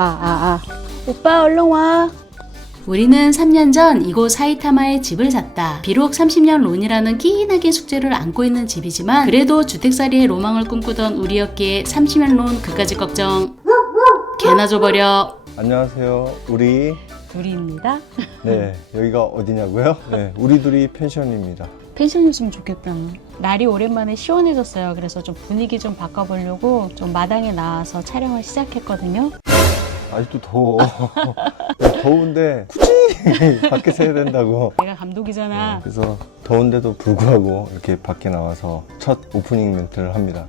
아, 아, 아. 오빠, 얼른 와. 우리는 3년 전 이곳 사이타마에 집을 샀다. 비록 30년 론이라는 끼인하게 숙제를 안고 있는 집이지만 그래도 주택살이의 로망을 꿈꾸던 우리였기에 30년 론 그까지 걱정 개나 줘버려. 안녕하세요. 우리 둘이입니다. 네 여기가 어디냐고요? 네 우리 둘이 펜션입니다. 펜션이었으면 좋겠다. 날이 오랜만에 시원해졌어요. 그래서 좀 분위기 좀 바꿔보려고 좀 마당에 나와서 촬영을 시작했거든요. 아직도 더워. 네, 더운데 굳이 밖에서 해야 된다고. 내가 감독이잖아. 그래서 더운데도 불구하고 이렇게 밖에 나와서 첫 오프닝 멘트를 합니다.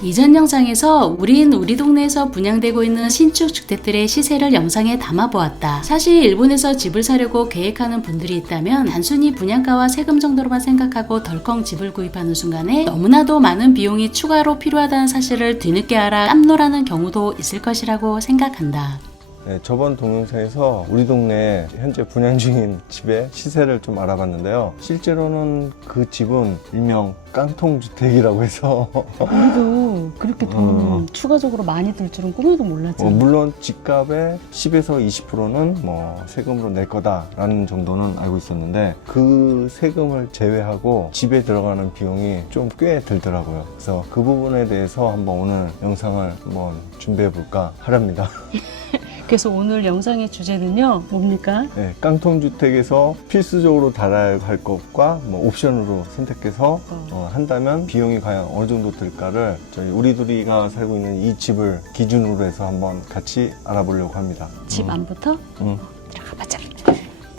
이전 영상에서 우린 우리 동네에서 분양되고 있는 신축 주택들의 시세를 영상에 담아보았다. 사실 일본에서 집을 사려고 계획하는 분들이 있다면 단순히 분양가와 세금 정도로만 생각하고 덜컹 집을 구입하는 순간에 너무나도 많은 비용이 추가로 필요하다는 사실을 뒤늦게 알아 깜놀하는 경우도 있을 것이라고 생각한다. 네, 저번 동영상에서 우리 동네 현재 분양 중인 집의 시세를 좀 알아봤는데요. 실제로는 그 집은 일명 깡통 주택이라고 해서 우리도 그렇게 돈 어. 추가적으로 많이 들 줄은 꿈에도 몰랐잖아. 어, 물론 집값의 10에서 20%는 뭐 세금으로 낼 거다라는 정도는 알고 있었는데 그 세금을 제외하고 집에 들어가는 비용이 좀 꽤 들더라고요. 그래서 그 부분에 대해서 한번 오늘 영상을 한번 준비해 볼까 하랍니다. 그래서 오늘 영상의 주제는요. 뭡니까? 네, 깡통 주택에서 필수적으로 달아야 할 것과 뭐 옵션으로 선택해서 어, 한다면 비용이 과연 어느 정도 들까를 저희 우리 둘이가 살고 있는 이 집을 기준으로 해서 한번 같이 알아보려고 합니다. 집 음, 안부터 음. 들어가보자.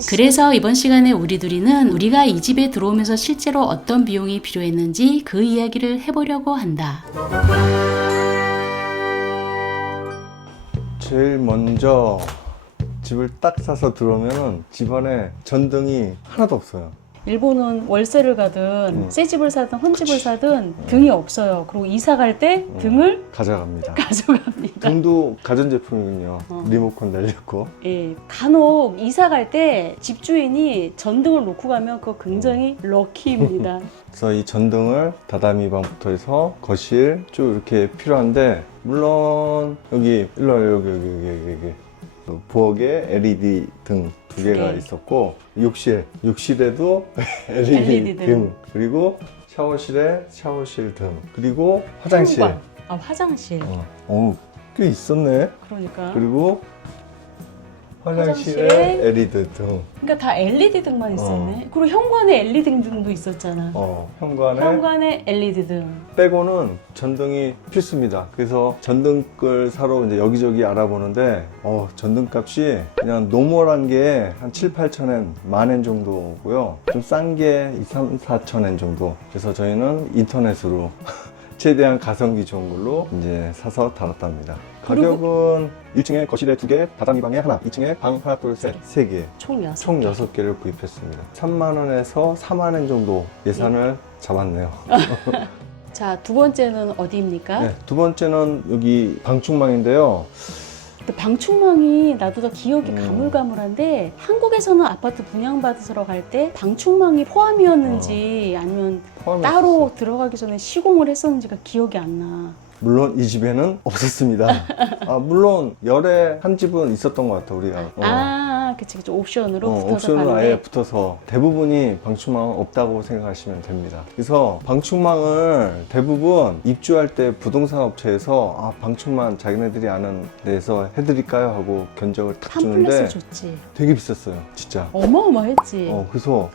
그래서 이번 시간에 우리 둘이는 우리가 이 집에 들어오면서 실제로 어떤 비용이 필요했는지 그 이야기를 해보려고 한다. 제일 먼저 집을 딱 사서 들어오면 집안에 전등이 하나도 없어요. 일본은 월세를 가든 음. 새 집을 사든 헌집을 사든 등이 없어요. 그리고 이사 갈때 음. 등을 가져갑니다. 가져갑니다. 등도 가전제품이군요. 어. 리모컨 달렸고. 예, 간혹 이사 갈 때 집주인이 전등을 놓고 가면 그거 굉장히 럭키입니다. 그래서 이 전등을 다다미 방부터 해서 거실 쭉 이렇게 필요한데 물론 여기 일로 와요 여기 여기 여기 여기. 그 부엌에 LED 등 두 개가 개. 있었고 욕실 욕실에도 LED, LED 등. 등. 그리고 샤워실에 샤워실 등 그리고 화장실 현관. 아, 화장실. 어, 어, 꽤 있었네 그러니까. 그리고 화장실에 LED 등 그러니까 다 LED 등만 있었네. 그리고 현관에 LED 등도 있었잖아. 어, 현관에 현관에 LED 등. 빼고는 전등이 필수입니다. 그래서 전등을 사러 이제 여기저기 알아보는데, 어, 전등 값이 그냥 노멀한 게 한 7, 8천 엔, 만엔 정도고요. 좀 싼 게 2, 3, 4천 엔 정도. 그래서 저희는 인터넷으로 최대한 가성비 좋은 걸로 이제 사서 달았답니다. 그리고- 가격은 1층에 거실에 두 개, 다다미 방에 하나, 2층에 방 하나, 둘, 셋, 세 개. 총 여섯. 총 6개를 구입했습니다. 3만 원에서 4만 원 정도 예산을 잡았네요. 자, 두 번째는 어디입니까? 네, 두 번째는 여기 방충망인데요. 근데 방충망이 나도 다 기억이 음. 가물가물한데 한국에서는 아파트 분양받으러 갈 때 방충망이 포함이었는지 아니면 포함이 따로. 들어가기 전에 시공을 했었는지가 기억이 안 나. 물론 이 집에는 없었습니다. 아, 물론 열에 한 집은 있었던 것 같아 우리가. 어. 아, 그치, 그치. 옵션으로 어, 붙어서 옵션으로 가는데 아예 붙어서 대부분이 방충망은 없다고 생각하시면 됩니다. 그래서 방충망을 대부분 입주할 때 부동산 업체에서 아, 방충망 자기네들이 아는 데서 해드릴까요? 하고 견적을 탁 팜플렛을 주는데 줬지. 되게 비쌌어요. 진짜. 어마어마했지. 어, 그래서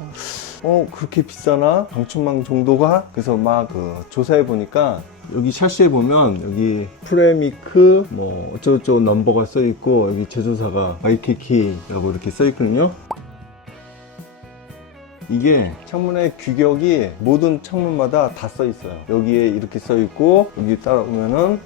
어 그렇게 비싸나 방충망 정도가 그래서 막 그 조사해 보니까 여기 샤시에 보면 여기 프레미크 뭐 어쩌고저쩌고 넘버가 써 있고 여기 제조사가 와이키키라고 이렇게 써 있거든요. 이게 창문의 규격이 모든 창문마다 다 써 있어요. 여기에 이렇게 써 있고 여기 따라오면은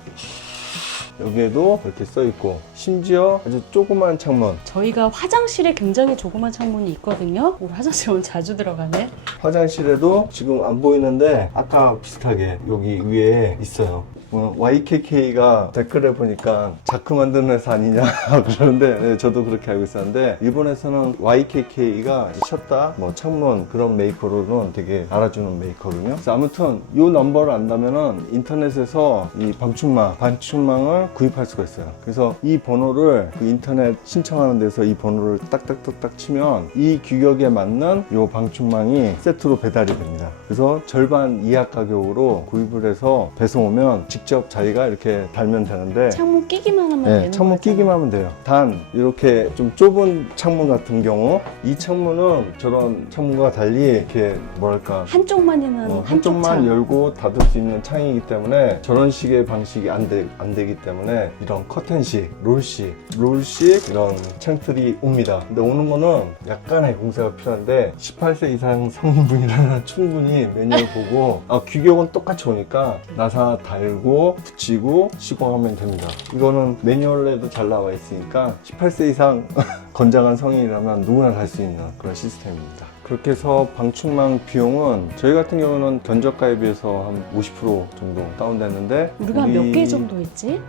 여기에도 이렇게 써 있고 심지어 아주 조그만 창문 저희가 화장실에 굉장히 조그만 창문이 있거든요. 우리 화장실 오늘 자주 들어가네. 화장실에도 지금 안 보이는데 아까 비슷하게 여기 위에 있어요. 뭐 YKK가 댓글에 보니까 자크 만드는 회사 아니냐 그러는데 네, 저도 그렇게 알고 있었는데 일본에서는 YKK가 셨다 뭐 창문 그런 메이커로는 되게 알아주는 메이커거든요. 그래서 아무튼 이 넘버를 안다면은 인터넷에서 이 방충망 방충망을 구입할 수가 있어요. 그래서 이 번호를 그 인터넷 신청하는 데서 이 번호를 딱딱딱딱 치면 이 규격에 맞는 이 방충망이 세트로 배달이 됩니다. 그래서 절반 이하 가격으로 구입을 해서 배송 오면 직접 자기가 이렇게 달면 되는데 창문 끼기만 하면 네, 되는 창문 거잖아. 끼기만 하면 돼요. 단 이렇게 좀 좁은 창문 같은 경우 이 창문은 저런 창문과 달리 이렇게 뭐랄까 한쪽만 있는 어, 한쪽 한쪽만 창. 열고 닫을 수 있는 창이기 때문에 저런 식의 방식이 안, 되, 안 되기 때문에 이런 커튼식, 롤식, 롤식 이런 창틀이 옵니다. 근데 오는 거는 약간의 공사가 필요한데 18세 이상 성인분이라면 충분히 매뉴얼 보고 아, 규격은 똑같이 오니까 나사 달고 붙이고 시공하면 됩니다. 이거는 매뉴얼에도 잘 나와 있으니까 18세 이상 건장한 성인이라면 누구나 살수 있는 그런 시스템입니다. 그렇게 해서 방충망 비용은 저희 같은 경우는 견적가에 비해서 한 50% 정도 다운됐는데 우리가 몇개 정도 했지?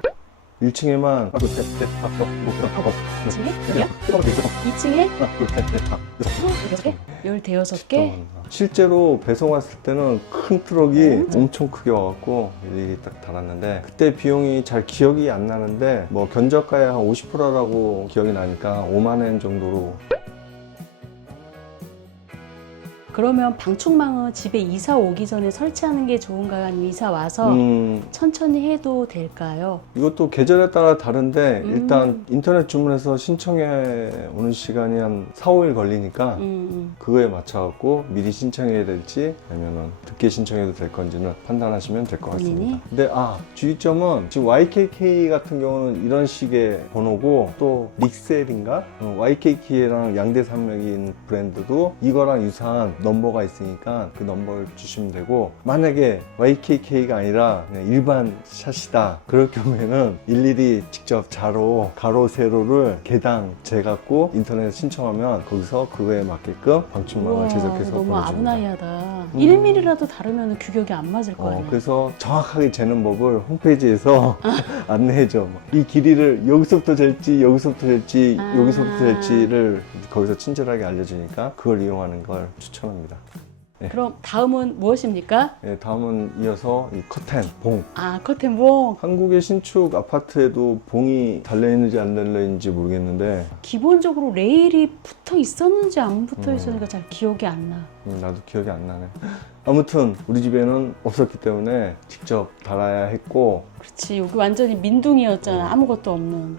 1층에만 2층에? 몇이야? 2층에? 몇 개? 16개? 실제로 배송 왔을 때는 큰 트럭이 음. 엄청 크게 와갖고 일일이 딱 달았는데 그때 비용이 잘 기억이 안 나는데 뭐 견적가에 한 50%라고 기억이 나니까 5만 엔 정도로 그러면 방충망은 집에 이사 오기 전에 설치하는 게 좋은가요? 아니면 이사 와서 음, 천천히 해도 될까요? 이것도 계절에 따라 다른데 음. 일단 인터넷 주문해서 신청해 오는 시간이 한 4, 5일 걸리니까 음, 그거에 맞춰갖고 미리 신청해야 될지 아니면은 늦게 신청해도 될 건지는 판단하시면 될 것 본인이? 같습니다. 근데 아 주의점은 지금 YKK 같은 경우는 이런 식의 번호고 또 릭셀인가 어, YKK랑 양대 산맥인 브랜드도 이거랑 유사한 넘버가 있으니까 그 넘버를 주시면 되고 만약에 YKK가 아니라 그냥 일반 샷이다 그럴 경우에는 일일이 직접 자로 가로 세로를 개당 재갖고 인터넷에 신청하면 거기서 그거에 맞게끔 방충망을 우와, 제작해서 너무 보내줍니다. 아브나이하다. 음. 1mm라도 다르면 규격이 안 맞을 거 어, 아니야. 그래서 정확하게 재는 법을 홈페이지에서 안내해줘. 이 길이를 여기서부터 잴지, 여기서부터 잴지, 아. 여기서부터 잴지를 거기서 친절하게 알려주니까 그걸 이용하는 걸 추천합니다. 그럼 다음은 무엇입니까? 예, 다음은 이어서 이 커튼, 봉. 아, 커튼봉. 한국의 신축 아파트에도 봉이 달려 있는지 안 달려 있는지 모르겠는데 기본적으로 레일이 붙어 있었는지 안 붙어 음. 있었는가 잘 기억이 안 나. 음, 나도 기억이 안 나네. 아무튼 우리 집에는 없었기 때문에 직접 달아야 했고 그렇지. 여기 완전히 민둥이었잖아. 아무것도 없는.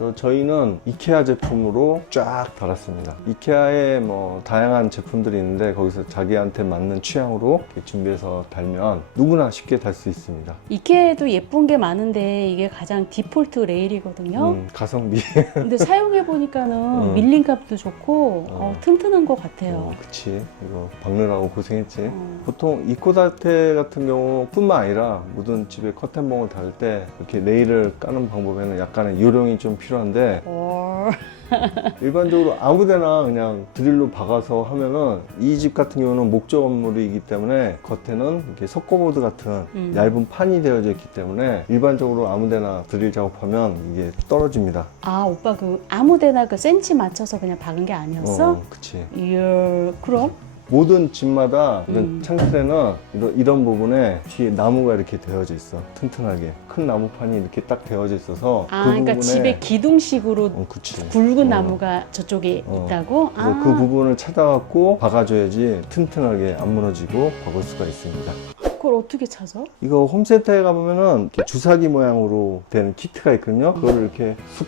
그래서 저희는 이케아 제품으로 쫙 달았습니다. 이케아에 뭐 다양한 제품들이 있는데 거기서 자기한테 맞는 취향으로 준비해서 달면 누구나 쉽게 달 수 있습니다. 이케에도 예쁜 게 많은데 이게 가장 디폴트 레일이거든요. 음, 가성비. 근데 사용해 보니까는 음. 밀림값도 좋고 어. 어, 튼튼한 것 같아요. 어, 그치. 이거 박느라고 고생했지. 어. 보통 이코다테 같은 경우뿐만 아니라 모든 집에 커튼봉을 달 때 이렇게 레일을 까는 방법에는 약간의 요령이 좀 필요 한데 어. 일반적으로 아무데나 그냥 드릴로 박아서 하면은 이 집 같은 경우는 목적 건물이기 때문에 겉에는 이렇게 석고보드 같은 음. 얇은 판이 되어져 있기 때문에 일반적으로 아무데나 드릴 작업하면 이게 떨어집니다. 아 오빠 그 아무데나 그 센치 맞춰서 그냥 박은 게 아니었어? 어, 그치. 이야 그럼 모든 집마다 이런 음. 창틀에는 이런, 이런 부분에 뒤에 나무가 이렇게 되어져 있어. 튼튼하게. 큰 나무판이 이렇게 딱 되어져 있어서 아 그 그러니까 부분에 집에 기둥식으로 어, 그치. 굵은 어. 나무가 저쪽에 어. 있다고? 그래서 아 그 부분을 찾아갖고 박아줘야지 튼튼하게 안 무너지고 박을 수가 있습니다. 그걸 어떻게 찾아? 이거 홈센터에 가보면은 이렇게 주사기 모양으로 된 키트가 있거든요. 그거를 이렇게 쑥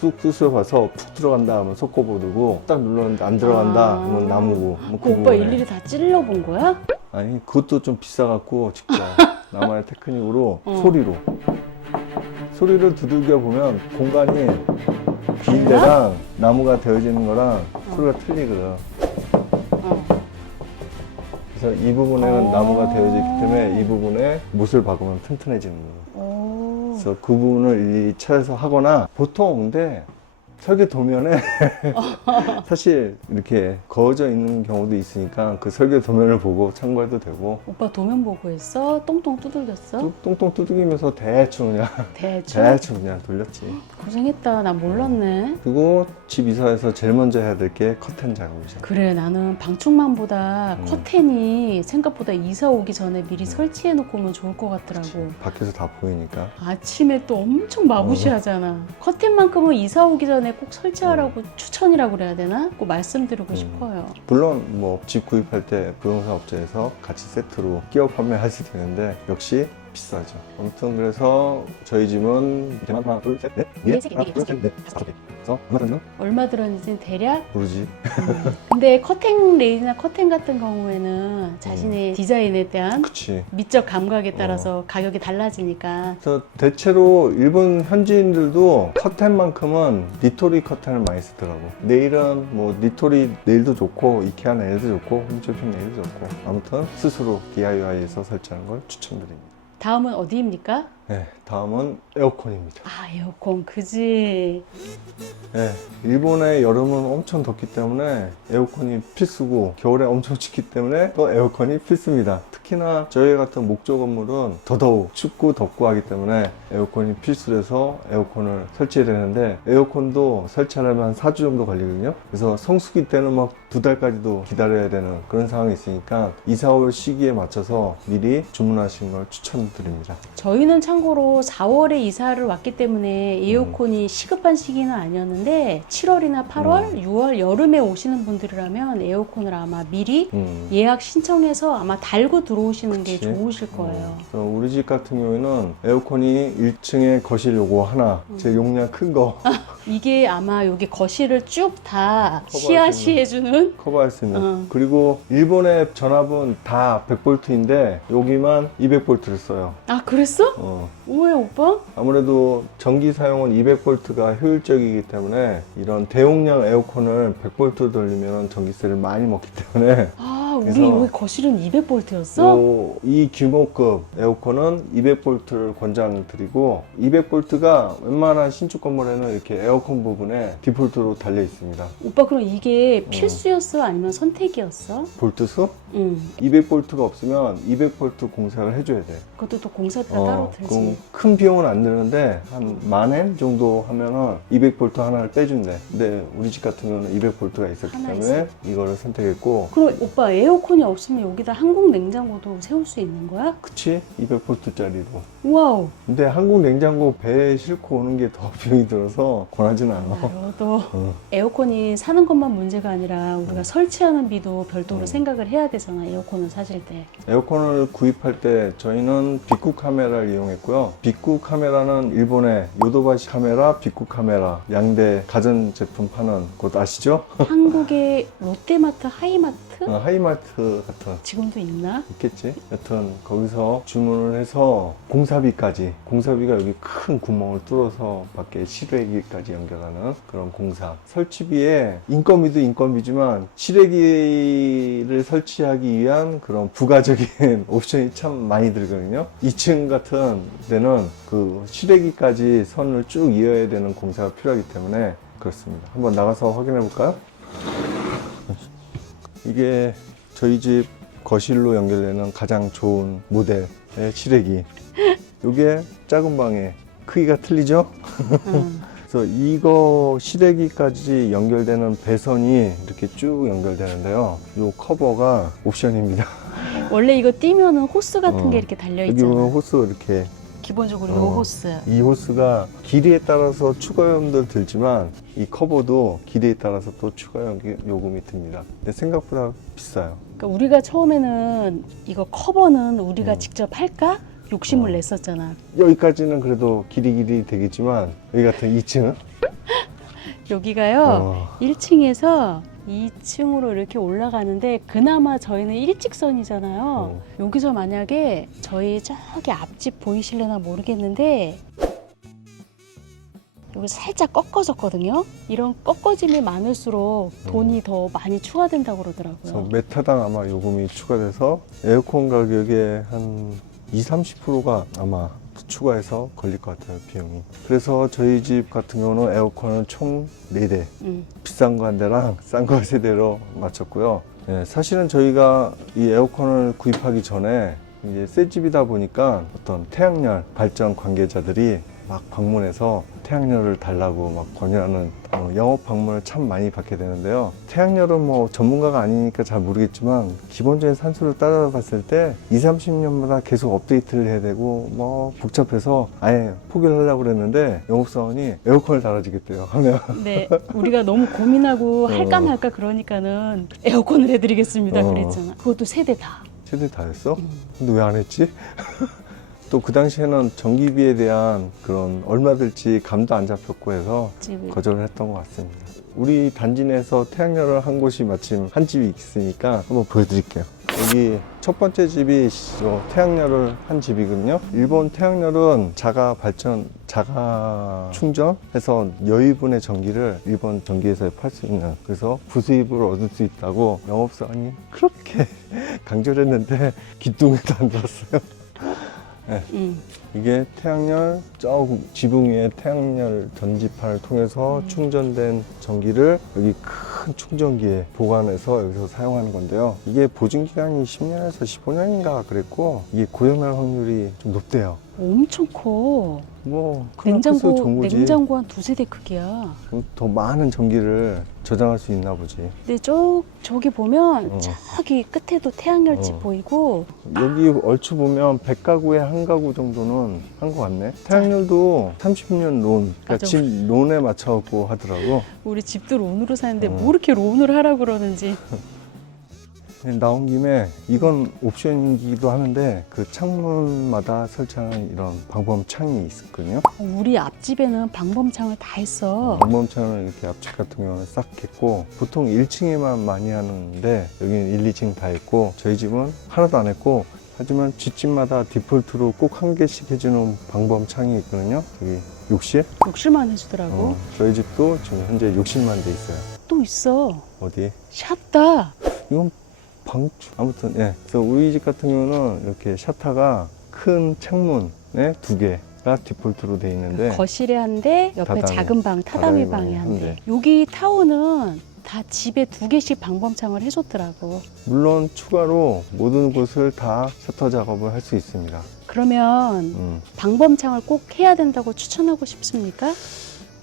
쑥쑥 쑤셔 봐서 푹 들어간다 하면 석고보드고 딱 눌렀는데 안 들어간다 아. 하면 나무고. 뭐 그 오빠 부분에. 일일이 다 찔러 본 거야? 아니 그것도 좀 비싸갖고 직접 나만의 테크닉으로 어. 소리로 소리를 두들겨 보면 공간이 빈 데랑 나무가 되어지는 거랑 소리가 틀리거든. 어. 그래서 이 부분에는 어. 나무가 되어져 있기 때문에 이 부분에 못을 박으면 튼튼해지는 거예요. 오. 그래서 그 부분을 일일이 찾아서 하거나 보통 근데 설계 도면에 사실 이렇게 그어져 있는 경우도 있으니까 그 설계 도면을 보고 참고해도 되고 오빠 도면 보고 했어? 똥똥 두들겼어? 뚝- 똥똥 두들기면서 대충 그냥 대충? 대충 그냥 돌렸지. 고생했다. 나 몰랐네. 그리고 집 이사해서 제일 먼저 해야 될 게 커튼 작업이죠. 그래 나는 방충망보다 음. 커튼이 생각보다 이사 오기 전에 미리 설치해 놓고 오면 좋을 것 같더라고. 밖에서 다 보이니까. 아침에 또 엄청 마구시하잖아. 커튼만큼은 이사 오기 전에 꼭 설치하라고 추천이라고 그래야 되나? 꼭 말씀드리고 음. 싶어요. 물론 뭐 집 구입할 때 부동산 업체에서 같이 세트로 끼워 판매하셔도 되는데 역시 비싸죠. 아무튼 그래서 저희 집은 하나, 둘, 셋, 넷, 네, 넷, 세 개, 하나, 네, 둘, 세 셋, 넷, 다섯 개. 그래서 얼마 정도? 얼마 들었는지 대략? 모르지. 근데 커튼 레일이나 커튼 같은 경우에는 자신의 음. 디자인에 대한 그치. 미적 감각에 어. 따라서 가격이 달라지니까 그래서 대체로 일본 현지인들도 커튼만큼은 니토리 커튼을 많이 쓰더라고. 네일은 뭐 니토리 네일도 좋고 이케아 네일도 좋고 홈쇼핑 네일도 좋고 아무튼 스스로 DIY해서 설치하는 걸 추천드립니다. 다음은 어디입니까? 네, 다음은 에어컨입니다. 아 에어컨 그지 네, 일본의 여름은 엄청 덥기 때문에 에어컨이 필수고 겨울에 엄청 춥기 때문에 또 에어컨이 필수입니다. 특히나 저희 같은 목조 건물은 더더욱 춥고 덥고 하기 때문에 에어컨이 필수라서 에어컨을 설치해야 되는데 에어컨도 설치하려면 한 4주 정도 걸리거든요. 그래서 성수기 때는 막 두 달까지도 기다려야 되는 그런 상황이 있으니까 이사 올 시기에 맞춰서 미리 주문하시는 걸 추천드립니다. 저희는 참 고로 4월에 이사를 왔기 때문에 음. 에어컨이 시급한 시기는 아니었는데 7월이나 8월, 음. 6월 여름에 오시는 분들이라면 에어컨을 아마 미리 음. 예약 신청해서 아마 달고 들어오시는 게 그치? 좋으실 거예요. 어, 그래서 우리 집 같은 경우에는 에어컨이 1층에 거실 요거 하나, 음. 제 용량 큰 거 이게 아마 여기 거실을 쭉 다 커버할 수 시야시해주는 커버할 수 있는. 어. 그리고 일본의 전압은 다 100볼트인데 여기만 200볼트를 써요. 아 그랬어? 어. 왜 오빠? 아무래도 전기 사용은 200볼트가 효율적이기 때문에 이런 대용량 에어컨을 100볼트 돌리면 전기세를 많이 먹기 때문에 아 우리 그래서- 여기 거실은 200볼트였어? 요, 이 규모급 에어컨은 200볼트를 권장드리고 200볼트가 웬만한 신축 건물에는 이렇게 에어컨 부분에 디폴트로 달려 있습니다. 오빠 그럼 이게 필수였어 아니면 선택이었어? 볼트 수? 응. 200볼트가 없으면 200볼트 공사를 해줘야 돼. 그것도 또 공사비가 따로 들지. 그럼 큰 비용은 안 드는데 한 만엔 정도 하면은 200볼트 하나를 빼준대. 근데 우리 집 같은 경우는 200볼트가 있었기 하나 때문에 이거를 선택했고 그럼 오빠 에어컨이 없으면 여기다 한국 냉장고도 세울 수 있는 거야? 그치? 200볼트짜리로. 와우. 근데 한국 냉장고 배에 싣고 오는 게 더 비용이 들어서 권하지는 않아. 나도 어. 에어컨이 사는 것만 문제가 아니라 우리가 설치하는 비도 별도로 음. 생각을 해야 되잖아 에어컨을 사실 때. 에어컨을 구입할 때 저희는 빅구 카메라를 이용했고요. 빅구 카메라는 일본의 요도바시 카메라, 빅구 카메라 양대 가전 제품 파는 곳 아시죠? 한국의 롯데마트, 하이마트 어, 하이마트 같은 지금도 있나? 있겠지. 여튼 거기서 주문을 해서 공사비까지 공사비가 여기 큰 구멍을 뚫어서 밖에 실외기까지 연결하는 그런 공사. 설치비에 인건비도 인건비지만 실외기를 설치하기 위한 그런 부가적인 옵션이 참 많이 들거든요. 2층 같은 데는 그 실외기까지 선을 쭉 이어야 되는 공사가 필요하기 때문에 그렇습니다. 한번 나가서 확인해 볼까요? 이게 저희 집 거실로 연결되는 가장 좋은 모델의 실외기. 이게 작은 방에 크기가 틀리죠? 응. 그래서 이거 실외기까지 연결되는 배선이 이렇게 쭉 연결되는데요. 이 커버가 옵션입니다. 원래 이거 띄면은 호스 같은 어. 게 이렇게 달려 여기 있잖아. 보면 호스 이렇게 기본적으로 어. 요 호스. 이 호스가 길이에 따라서 추가 요금도 들지만 이 커버도 길이에 따라서 또 추가 요금이 듭니다. 근데 생각보다 비싸요. 그러니까 우리가 처음에는 이거 커버는 우리가 음. 직접 할까? 욕심을 어. 냈었잖아. 여기까지는 그래도 길이 길이 되겠지만 여기 같은 2층은 여기가요. 어, 1층에서 2층으로 이렇게 올라가는데 그나마 저희는 일직선이잖아요. 어. 여기서 만약에 저희 저기 앞집 보이실려나 모르겠는데 여기 살짝 꺾어졌거든요. 이런 꺾어짐이 많을수록 돈이 더 많이 추가된다고 그러더라고요. 메타당 아마 요금이 추가돼서 에어컨 가격의 한 2, 30%가 아마 추가해서 걸릴 것 같아요, 비용이. 그래서 저희 집 같은 경우는 에어컨은 총 4대. 음. 비싼 거 한 대랑 싼 거 세 대로 맞췄고요. 예, 사실은 저희가 이 에어컨을 구입하기 전에 이제 새 집이다 보니까 어떤 태양열 발전 관계자들이 막 방문해서 태양열을 달라고 막 권유하는 어, 영업 방문을 참 많이 받게 되는데요. 태양열은 뭐 전문가가 아니니까 잘 모르겠지만 기본적인 산수를 따라갔을 때 2, 30년마다 계속 업데이트를 해야 되고 뭐 복잡해서 아예 포기를 하려고 그랬는데 영업사원이 에어컨을 달아주겠대요. 하면 네, 우리가 너무 고민하고 어. 할까 말까 그러니까는 에어컨을 해드리겠습니다. 어. 그랬잖아. 그것도 세대 다. 세대 다 했어? 음. 근데 왜 안 했지? 또 그 당시에는 전기비에 대한 그런 얼마 들지 감도 안 잡혔고 해서. 거절을 했던 것 같습니다. 우리 단지 내에서 태양열을 한 곳이 마침 한 집이 있으니까 한번 보여드릴게요. 여기 첫 번째 집이 저 태양열을 한 집이거든요. 일본 태양열은 자가 발전, 자가 충전해서 여유분의 전기를 일본 전기회사에 팔 수 있는 그래서 부수입을 얻을 수 있다고 영업사원이 그렇게 강조를 했는데 기둥에도 안 들었어요. 음. 이게 태양열 저 지붕 위에 태양열 전지판을 통해서 음. 충전된 전기를 여기 큰 충전기에 보관해서 여기서 사용하는 건데요. 이게 보증 기간이 10년에서 15년인가 그랬고 이게 고장날 확률이 좀 높대요. 엄청 커. 뭐 냉장고. 냉장고 한 두세 대 크기야. 더 많은 전기를 저장할 수 있나 보지. 근데 저 저기 보면 어. 저기 끝에도 태양열집 어. 보이고 여기 얼추 보면 100가구에 한 가구 정도는 한 것 같네. 태양열도 30년 론, 그러니까 맞아. 집 론에 맞춰갖고 하더라고. 우리 집도 론으로 사는데 어. 뭐 이렇게 론을 하라 그러는지. 네, 나온 김에 이건 옵션이기도 하는데 그 창문마다 설치하는 이런 방범 창이 있었거든요. 우리 앞집에는 방범창을 다 했어. 방범 창을 이렇게 앞집 같은 경우는 싹 했고 보통 1층에만 많이 하는데 여기는 1, 2층 다 했고 저희 집은 하나도 안 했고 하지만 뒷집마다 디폴트로 꼭 한 개씩 해주는 방범 창이 있거든요. 여기 욕실. 욕실만 해주더라고. 어, 저희 집도 지금 현재 욕실만 돼 있어요. 또 있어. 어디? 샵다. 이건 방충 아무튼 예. 그래서 우리 집 같은 경우는 이렇게 샤타가 큰 창문에 두 개가 디폴트로 돼 있는데 거실에 한 대, 옆에 다다미, 작은 방, 타다미 다다미 방에 방에 한 한 대. 대. 여기 타워는 다 집에 두 개씩 방범창을 해줬더라고. 물론 추가로 모든 곳을 다 셔터 작업을 할 수 있습니다. 그러면 음. 방범창을 꼭 해야 된다고 추천하고 싶습니까?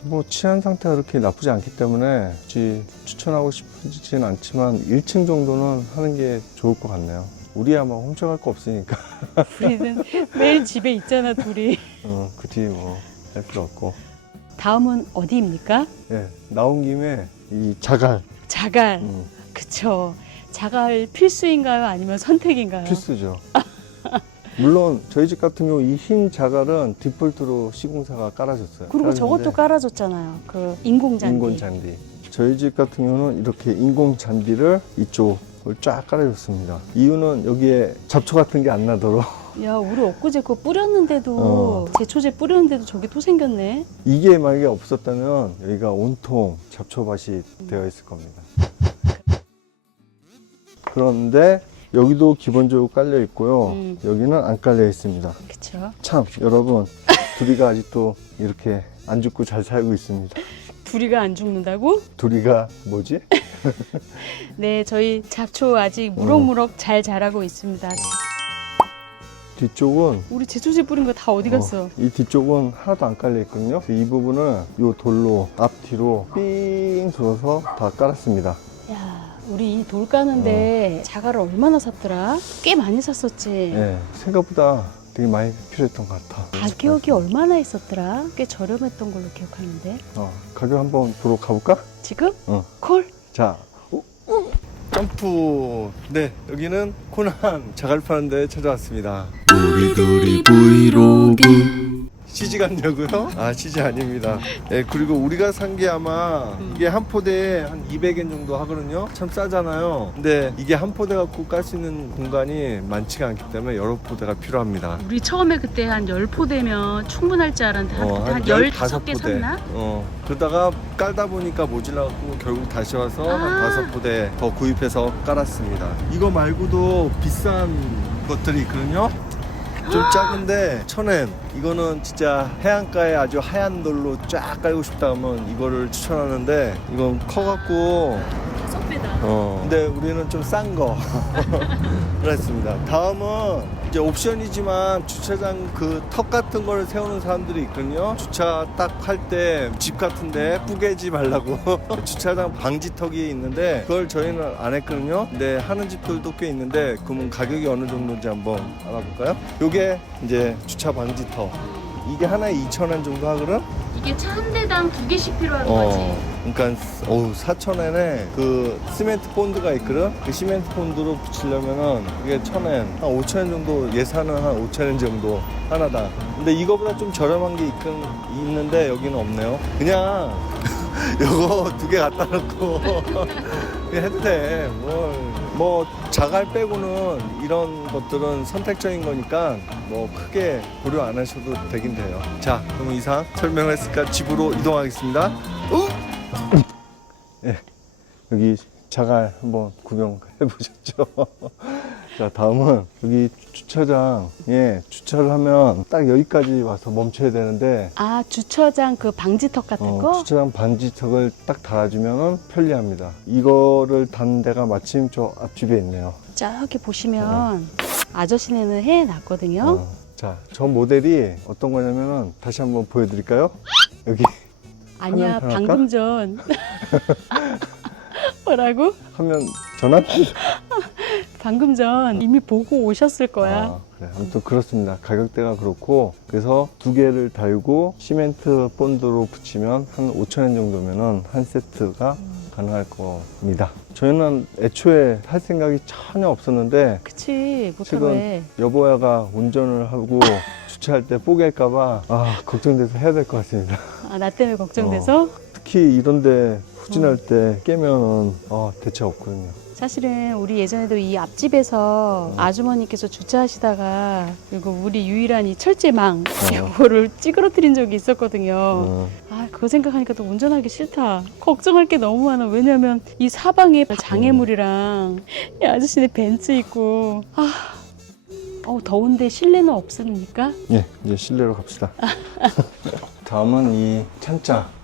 뭐 치안 상태가 그렇게 나쁘지 않기 때문에 굳이 추천하고 싶지는 않지만 1층 정도는 하는 게 좋을 것 같네요. 우리야 뭐 훔쳐갈 거 없으니까 우리는 매일 집에 있잖아, 둘이. 어, 굳이 뭐 할 필요 없고 다음은 어디입니까? 예, 나온 김에 이 자갈 자갈. 음, 그쵸. 자갈 필수인가요? 아니면 선택인가요? 필수죠. 물론 저희 집 같은 경우 이 흰 자갈은 디폴트로 시공사가 깔아줬어요. 그리고 저것도 깔아줬잖아요. 그 인공잔디. 인공 잔디. 저희 집 같은 경우는 이렇게 인공 잔디를 이쪽을 쫙 깔아줬습니다. 이유는 여기에 잡초 같은 게 안 나도록 야, 우리 엊그제 그거 뿌렸는데도, 어. 제초제 뿌렸는데도 저기 또 생겼네. 이게 만약에 없었다면 여기가 온통 잡초밭이 되어 있을 겁니다. 그런데 여기도 기본적으로 깔려 있고요. 음. 여기는 안 깔려 있습니다. 그쵸. 참 여러분 둘이가 아직도 이렇게 안 죽고 잘 살고 있습니다. 둘이가 안 죽는다고? 둘이가 뭐지? 네, 저희 잡초 아직 어. 무럭무럭 잘 자라고 있습니다. 뒤쪽은 우리 제초제 뿌린 거 다 어디 갔어? 어, 이 뒤쪽은 하나도 안 깔려 있거든요. 그래서 이 부분은 이 돌로 앞뒤로 삥 돌아서 다 깔았습니다. 야, 우리 이 돌 까는데 자갈을 얼마나 샀더라? 꽤 많이 샀었지. 예, 생각보다 되게 많이 필요했던 것 같아. 가격이 얼마나 있었더라? 꽤 저렴했던 걸로 기억하는데. 어, 가격 한번 보러 가볼까? 지금? 어. 콜? 자, 오, 오. 점프. 네, 여기는 코난 자갈 파는 데 찾아왔습니다. 우리들이 브이로그 CG 같냐고요? 아, CG 아닙니다. 네, 그리고 우리가 산 게 아마 이게 한 포대에 한 200엔 정도 하거든요. 참 싸잖아요. 근데 이게 한 포대 갖고 깔 수 있는 공간이 많지가 않기 때문에 여러 포대가 필요합니다. 우리 처음에 그때 한 10포대면 충분할 줄 알았는데 어, 한, 한 열다섯 15개 포대. 샀나? 어, 그러다가 깔다 보니까 모질라갖고 결국 다시 와서 한 아. 다섯 포대 더 구입해서 깔았습니다. 이거 말고도 비싼 것들이 있거든요. 좀 작은데 천엔 이거는 진짜 해안가에 아주 하얀 돌로 쫙 깔고 싶다 하면 이거를 추천하는데 이건 커갖고. 어. 근데 우리는 좀 싼 거. 그랬습니다. 다음은 이제 옵션이지만 주차장 그 턱 같은 걸 세우는 사람들이 있거든요. 주차 딱할때집 같은데 뿌개지 말라고 주차장 방지턱이 있는데 그걸 저희는 안 했거든요. 근데 하는 집들도 꽤 있는데 그러면 가격이 어느 정도인지 한번 알아볼까요? 요게 이제 주차 방지턱. 이게 하나에 2,000원 정도 하거든? 이게 차 한 대당 두 개씩 필요한 어, 그러니까 어우 4천엔에 그 시멘트 본드가 있거든. 그 시멘트 본드로 붙이려면은 이게 천엔, 한 5천 엔 정도 예산은 한 5천 엔 정도 하나다. 근데 이거보다 좀 저렴한 게 있긴 있는데 여기는 없네요. 그냥 요거 두 개 갖다 놓고 그냥 해도 돼. 뭘. 뭐 자갈 빼고는 이런 것들은 선택적인 거니까 뭐 크게 고려 안 하셔도 되긴 돼요. 자, 그럼 이상 설명을 했으니까 집으로 이동하겠습니다. 예, 여기 자갈 한번 구경해 보셨죠? 자, 다음은 여기 주차장에 주차를 하면 딱 여기까지 와서 멈춰야 되는데 아 주차장 그 방지턱 같은 어, 거? 주차장 반지턱을 딱 달아주면 편리합니다. 이거를 단 데가 마침 저 앞집에 있네요. 저기 보시면 아저씨네는 해놨거든요. 어, 자, 저 모델이 어떤 거냐면은 다시 한번 보여드릴까요? 여기 아니야 화면? 방금 전 뭐라고? 화면 전환? 방금 전 이미 보고 오셨을 거야. 아, 그래. 아무튼 그렇습니다. 가격대가 그렇고 그래서 두 개를 달고 시멘트 본드로 붙이면 한 5천 원 정도면은 한 세트가 가능할 겁니다. 저희는 애초에 할 생각이 전혀 없었는데 그치 지금 못하네. 여보야가 운전을 하고 주차할 때 뽀갤까봐 아 걱정돼서 해야 될 것 같습니다. 아, 나 때문에 걱정돼서 특히 이런데 후진할 때 깨면은 아, 대체 없거든요. 사실은 우리 예전에도 이 앞집에서 아주머니께서 주차하시다가 그리고 우리 유일한 이 철제망 이거를 찌그러뜨린 적이 있었거든요. 어, 아 그거 생각하니까 또 운전하기 싫다. 걱정할 게 너무 많아. 왜냐면 이 사방에 장애물이랑 이 아저씨네 벤츠 있고 아. 어 더운데 실내는 없습니까? 예, 이제 실내로 갑시다. 다음은 이 찬장.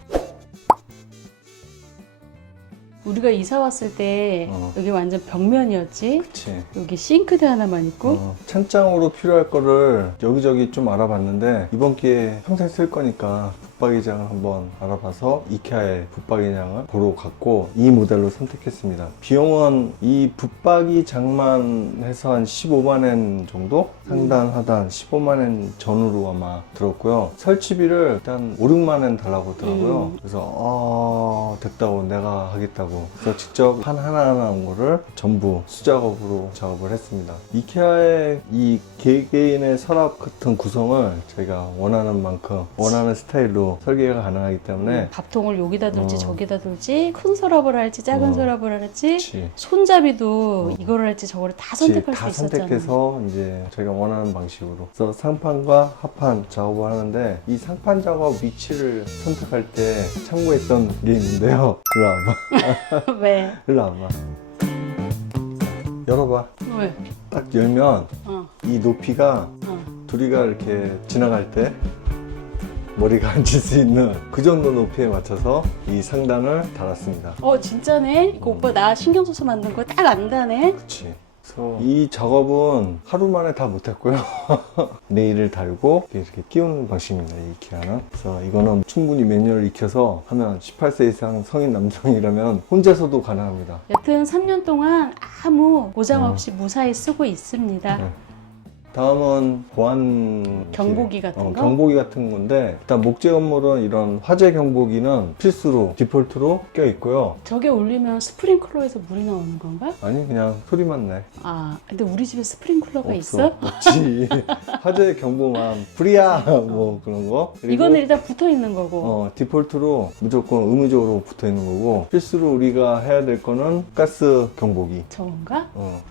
우리가 이사 왔을 때 어. 여기 완전 벽면이었지. 그치. 여기 싱크대 하나만 있고 어, 찬장으로 필요할 거를 여기저기 좀 알아봤는데 이번 기회에 평생 쓸 거니까 붙박이장을 한번 알아봐서 이케아의 붙박이장을 보러 갔고 이 모델로 선택했습니다. 비용은 이 붙박이장만 해서 한 15만엔 정도? 상단 하단 15만엔 전후로 아마 들었고요. 설치비를 일단 5, 6만엔 달라고 하더라고요. 음. 그래서 아 됐다고 내가 하겠다고 그래서 직접 판 하나하나 온 거를 전부 수작업으로 작업을 했습니다. 이케아의 이 개개인의 서랍 같은 구성을 저희가 원하는 만큼 원하는 스타일로 설계가 가능하기 때문에 밥통을 여기다 둘지 어. 저기다 둘지 큰 서랍을 할지 작은 어. 서랍을 할지 그치. 손잡이도 어. 이거를 할지 저거를 다 선택할 다 수 있었잖아. 선택해서 이제 저희가 원하는 방식으로 그래서 상판과 하판 작업을 하는데 이 상판 작업 위치를 선택할 때 참고했던 게 있는데요. 일로 와봐. 왜? 일로 와봐. 열어봐. 왜? 딱 열면 어, 이 높이가 어. 둘이가 이렇게 지나갈 때 머리가 앉을 수 있는 그 정도 높이에 맞춰서 이 상단을 달았습니다. 어 진짜네? 이거 오빠 나 신경 써서 만든 거 딱 안다네? 그치. 그래서 이 작업은 하루 만에 다 못했고요. 네일을 달고 이렇게 끼우는 방식입니다. 이 기아는. 그래서 이거는 충분히 매뉴얼 익혀서 하면 18세 이상 성인 남성이라면 혼자서도 가능합니다. 여튼 3년 동안 아무 보장 어. 없이 무사히 쓰고 있습니다. 네. 다음은 보안 경보기 같은 어, 거? 경보기 같은 건데 일단 목재 건물은 이런 화재 경보기는 필수로 디폴트로 껴 있고요. 저게 올리면 스프링클러에서 물이 나오는 건가? 아니 그냥 소리만 내. 아 근데 우리 집에 스프링클러가 없어. 있어? 없지. 화재 경보만 불이야 뭐 그런 거. 그리고 이거는 일단 붙어 있는 거고. 어, 디폴트로 무조건 의무적으로 붙어 있는 거고 필수로 우리가 해야 될 거는 가스 경보기. 저건가? 어.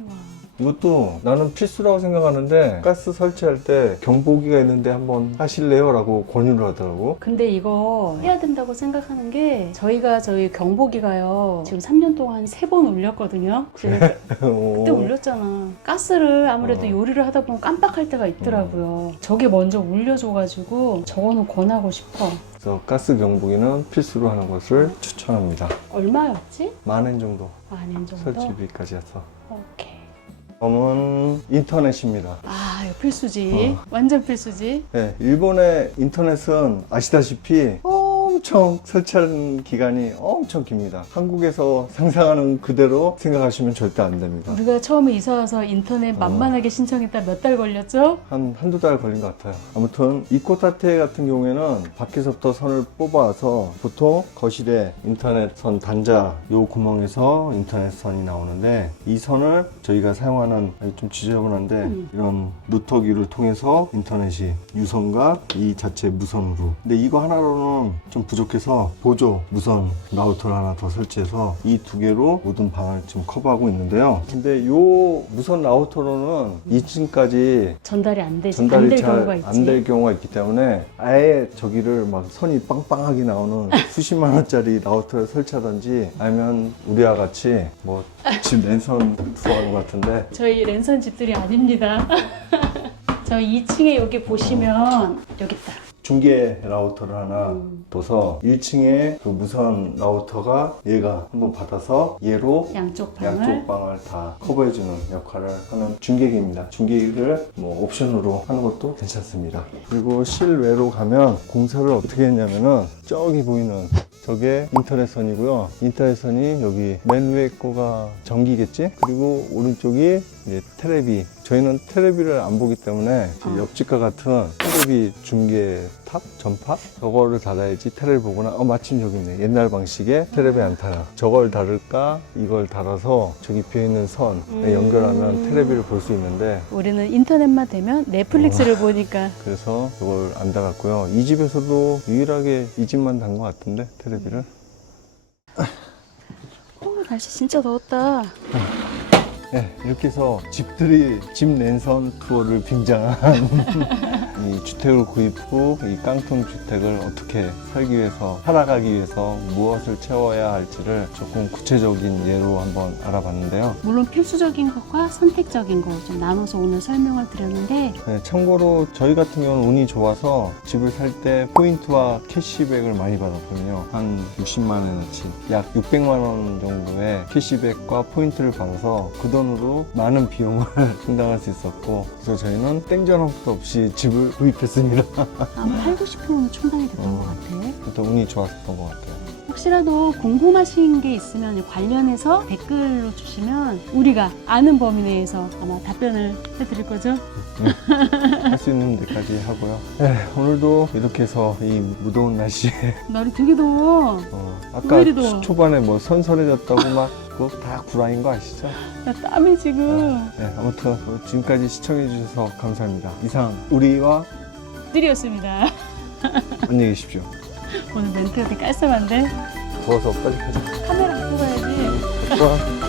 우와. 이것도 나는 필수라고 생각하는데 가스 설치할 때 경보기가 있는데 한번 하실래요? 라고 권유를 하더라고. 근데 이거 해야 된다고 생각하는 게 저희가 저희 경보기가요 지금 3년 동안 세번 울렸거든요. 그때 그때 울렸잖아. 가스를 아무래도 어. 요리를 하다 보면 깜빡할 때가 있더라고요. 저게 먼저 울려줘가지고 저거는 권하고 싶어. 그래서 가스 경보기는 필수로 하는 것을 추천합니다. 얼마였지? 만 엔 정도 만엔 정도. 설치비까지 해서. 오케이. 다음은 인터넷입니다. 아, 이거 필수지. 완전 필수지. 네, 일본의 인터넷은 아시다시피 엄청 설치하는 기간이 엄청 깁니다. 한국에서 상상하는 그대로 생각하시면 절대 안 됩니다. 우리가 처음에 이사 와서 인터넷 만만하게 신청했다 몇 달 걸렸죠? 한 한두 달 걸린 것 같아요. 아무튼 이코타테 같은 경우에는 밖에서부터 선을 뽑아서 보통 거실에 인터넷 선 단자 요 구멍에서 인터넷 선이 나오는데 이 선을 저희가 사용하는 아니, 좀 지저분한데 음. 이런 루터기를 통해서 인터넷이 유선과 이 자체 무선으로 근데 이거 하나로는 좀 부족해서 보조 무선 라우터를 하나 더 설치해서 이 두 개로 모든 방을 지금 커버하고 있는데요. 근데 요 무선 라우터로는 2층까지 전달이 안 되지. 전달이 안될 잘 경우가 있지. 안 될 경우가 있기 때문에 아예 저기를 막 선이 빵빵하게 나오는 수십만 원짜리 라우터를 설치하든지 아니면 우리와 같이 뭐 집 랜선 들어가는 것 같은데 저희 랜선 집들이 아닙니다. 저희 2층에 여기 보시면 여기 있다. 중계 라우터를 하나 음. 둬서 1층에 그 무선 라우터가 얘가 한번 받아서 얘로 양쪽 방을 양쪽 방을 다 커버해주는 역할을 하는 중계기입니다. 중계기를 뭐 옵션으로 하는 것도 괜찮습니다. 그리고 실외로 가면 공사를 어떻게 했냐면은 저기 보이는 저게 인터넷선이고요. 인터넷선이 여기 맨 위에 거가 전기겠지? 그리고 오른쪽이 이제 테레비. 저희는 테레비를 안 보기 때문에 제 아. 옆집과 같은 테레비 중계 탑? 전파? 저거를 달아야지 테레비 보거나 어 마침 여기 있네. 옛날 방식의 테레비 안 타요. 저걸 달을까? 이걸 달아서 저기 비어있는 선에 음. 연결하면 테레비를 볼 수 있는데 우리는 인터넷만 되면 넷플릭스를 어. 보니까 그래서 이걸 안 달았고요. 이 집에서도 유일하게 이 집만 단 것 같은데 테레비를. 어, 날씨 진짜 더웠다. 네, 이렇게 해서 집들이 집 랜선 투어를 빙장한 이 주택을 구입 후 이 깡통 주택을 어떻게 살기 위해서 살아가기 위해서 무엇을 채워야 할지를 조금 구체적인 예로 한번 알아봤는데요. 물론 필수적인 것과 선택적인 거좀 나눠서 오늘 설명을 드렸는데 네, 참고로 저희 같은 경우는 운이 좋아서 집을 살 때 포인트와 캐시백을 많이 받았거든요. 한 60만 원어치, 약 600만 원 정도의 캐시백과 포인트를 받아서 그돈 으로 많은 비용을 충당할 수 있었고 그래서 저희는 땡전함도 없이 집을 구입했습니다. 아마 팔고 싶으면 충당이 됐던 어. 것 같아. 그때 운이 좋았던 것 같아요. 혹시라도 궁금하신 게 있으면 관련해서 댓글로 주시면 우리가 아는 범위 내에서 아마 답변을 해드릴 거죠. 할 수 있는 데까지 하고요. 네, 오늘도 이렇게 해서 이 무더운 날씨에 날이 되게 더워. 어, 왜 아까 이리 더워? 초반에 뭐 선선해졌다고 막 그거 다 구라인 거 아시죠? 나 땀이 지금. 네, 아무튼 지금까지 시청해 주셔서 감사합니다. 이상 우리와 들이었습니다. 안녕히 계십시오. 오늘 멘트가 되게 깔쌈한데 더워서 빨리 가자. 카메라 갖고 가야지. 좋아.